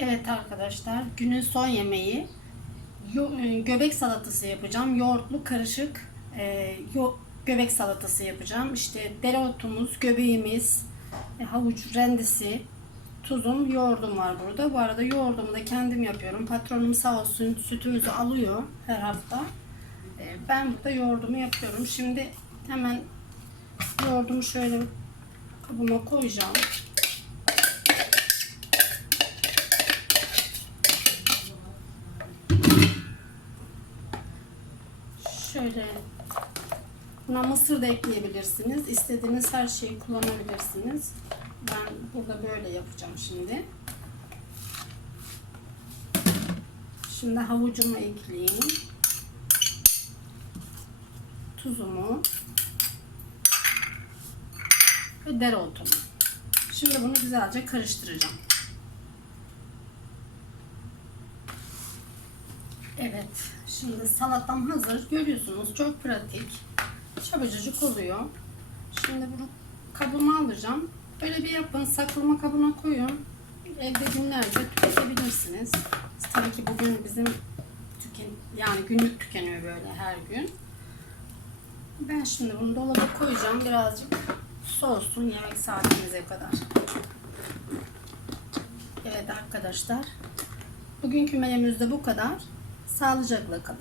Evet arkadaşlar, günün son yemeği e, göbek salatası yapacağım. Yoğurtlu karışık e, yo- göbek salatası yapacağım. İşte dereotumuz, göbeğimiz, e, havuç rendesi, tuzum, yoğurdum var burada. Bu arada yoğurdumu da kendim yapıyorum. Patronum sağ olsun sütümüzü alıyor her hafta. E, ben burada yoğurdumu yapıyorum. Şimdi hemen yoğurdumu şöyle kabıma koyacağım. Şöyle buna mısır da ekleyebilirsiniz. İstediğiniz her şeyi kullanabilirsiniz. Ben burada böyle yapacağım şimdi. Şimdi havucumu ekleyeyim. Tuzumu ve dereotumu. Şimdi bunu güzelce karıştıracağım. Evet, şimdi salatam hazır. Görüyorsunuz çok pratik. Çabucacık oluyor. Şimdi bunu kabıma alacağım. Böyle bir yapın, saklama kabına koyun. Evde günlerce tüketebilirsiniz. Tabii ki bugün bizim tüken yani günlük tükeniyor böyle her gün. Ben şimdi bunu dolaba koyacağım. Birazcık soğusun yemek saatimize kadar. Evet arkadaşlar. Bugünkü menümüz de bu kadar. Sağlıcakla kalın.